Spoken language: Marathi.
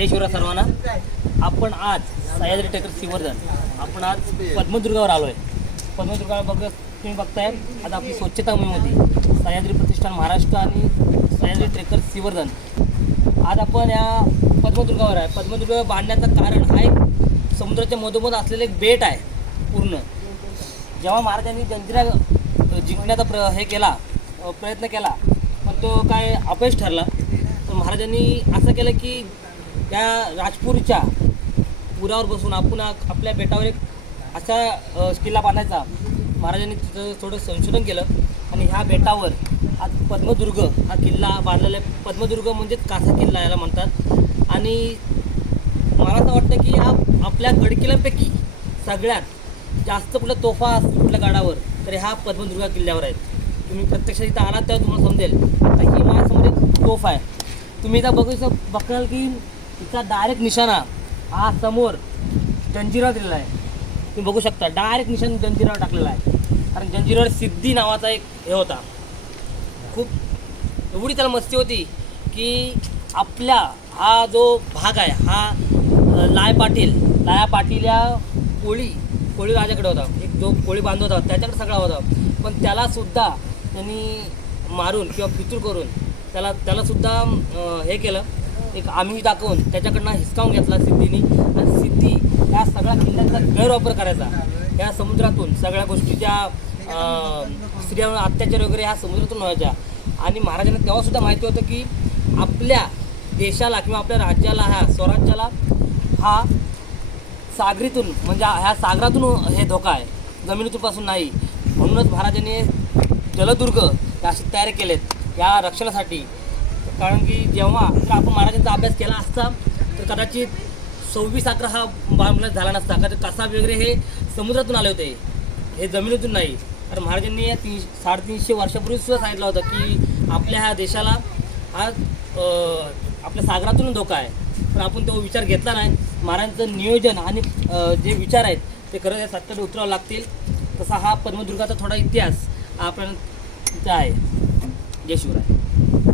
जय शिवराज सर्वांना. आपण आज सह्याद्री टेकर सिवर्धन आपण आज पद्मदुर्गावर आलो आहे पद्मदुर्गावर बघ तुम्ही बघताय आज आपली स्वच्छता मोहीम होती. सह्याद्री प्रतिष्ठान महाराष्ट्र आणि सह्याद्री ट्रेकर सिवर्धन आज आपण या पद्मदुर्गावर आहे. पद्मदुर्गावर बांधण्याचं कारण हा एक समुद्राच्या मधोमध असलेलं एक बेट आहे पूर्ण. जेव्हा महाराजांनी जंजिरा जिंकण्याचा प्र हे केला प्रयत्न केला पण तो काय अपयश ठरला. तर महाराजांनी असं केलं की त्या राजपूरच्या पुरावर बसून आपण आपल्या बेटावर एक असा किल्ला बांधायचा. महाराजांनी तिथं थोडं संशोधन केलं आणि ह्या बेटावर आज पद्मदुर्ग हा किल्ला बांधलेला आहे. पद्मदुर्ग म्हणजेच कासा किल्ला याला म्हणतात. आणि मला असं वाटतं की हा आपल्या गडकिल्ल्यांपैकी सगळ्यात जास्त कुठल्या तोफा असतील कुठल्या गडावर तर ह्या पद्मदुर्गा किल्ल्यावर आहेत तुम्ही प्रत्यक्षात इथं आलात तेव्हा तुम्हाला समजेल. आता ही माझ्यासमोर एक तोफ आहे. तुम्ही इथं बघू इथं बघाल की तिचा डायरेक्ट निशाणा हा समोर जंजिरावर दिलेला आहे. तुम्ही बघू शकता डायरेक्ट निशाण जंजिरावर टाकलेला आहे. कारण जंजिरावर सिद्धी नावाचा एक हे होता. खूप एवढी त्याला मस्ती होती की आपल्या हा जो भाग आहे हा लाय पाटील लाया पाटील या कोळी कोळी राजाकडे होता. एक जो कोळी बांधव होता त्याच्याकडे सगळा होता. पण त्यालासुद्धा त्यांनी मारून किंवा फितूर करून त्याला त्यालासुद्धा हे केलं. एक आम्ही दाखवून त्याच्याकडनं हिसकावून घेतला सिद्धीनी. आणि सिद्धी या सगळ्या किल्ल्याचा गैरवापर करायचा. या समुद्रातून सगळ्या गोष्टी ज्या स्त्रियांवर अत्याचार वगैरे ह्या समुद्रातून व्हायच्या. आणि महाराजांना तेव्हासुद्धा माहिती होतं की आपल्या देशाला किंवा आपल्या राज्याला ह्या स्वराज्याला हा सागरीतून म्हणजे ह्या सागरातून हे धोका आहे. जमिनीतूनपासून नाही. म्हणूनच महाराजांनी जलदुर्ग हे असे तयार केलेत. या रक्षणासाठी कारण की जेव्हा जर आपण महाराजांचा अभ्यास केला असता तर कदाचित सव्वीस अकरा हा बांधला झाला नसता. कारण कसा वगैरे हे समुद्रातून आले होते. हे जमिनीतून नाही. तर महाराजांनी या तीन साडेतीनशे वर्षापूर्वी सुद्धा सांगितलं होतं की आपल्या ह्या देशाला हा आपल्या सागरातून धोका आहे. पण आपण तो विचार घेतला नाही. महाराजांचं नियोजन आणि जे विचार आहेत ते खरं या सत्याकडे उतरावं लागतील. तसा हा पद्मदुर्गाचा थोडा इतिहास आपण आहे. जय शिवराय.